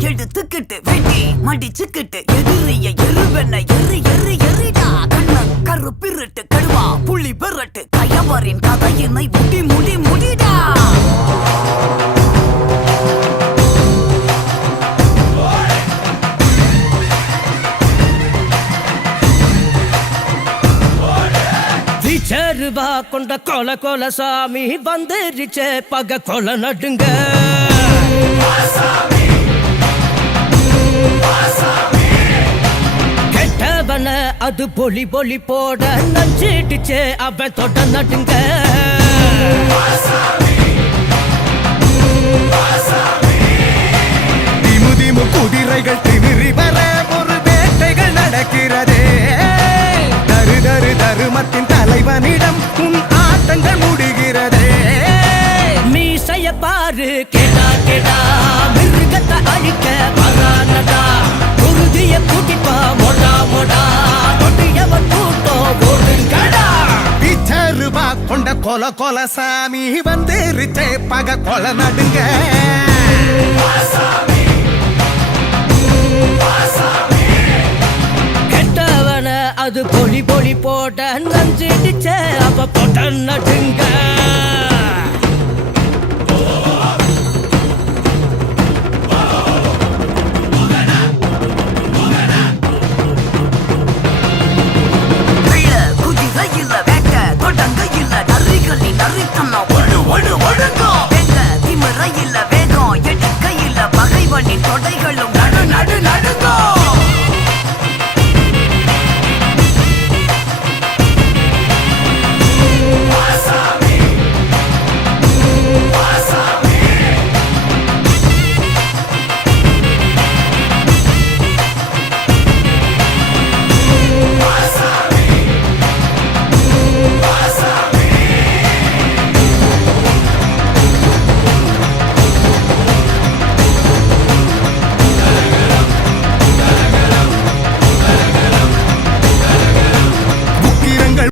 எடுத்துக்கிட்டு வெட்டி மடிச்சுக்கிட்டு எதிரிய எருவென எரி எரி எரிடா கண்ண கருப்பிருட்டு கடுவா புள்ளி பெறட்டு கயவரின் கதையினை முடி முடி முடிடா. விச்சருவா கொண்ட கொல கொல சாமி வந்துருச்சே. பக கொல நடுங்க. அது பொலி பொலி போட நஞ்சிடுச்சே. அவன் தொட நடுங்க. திமு திமு குதிரைகள் திமிரி வர ஒரு வேட்டைகள் நடக்கிறதே. தரு தரு தருமத்தின் தலைவனிடம் உன் ஆட்டங்கள் முடிகிறதே. மீசைய பாரு. கேடா கேடா கொண்ட கொல கொல சாமி வந்துருச்சே பக கொல நடுங்க. கெட்டவன அது பொலி பொலி போட்ட நஞ்சிடுச்சே அப்ப போட்ட நடுங்க. நடு நடுங்கோ.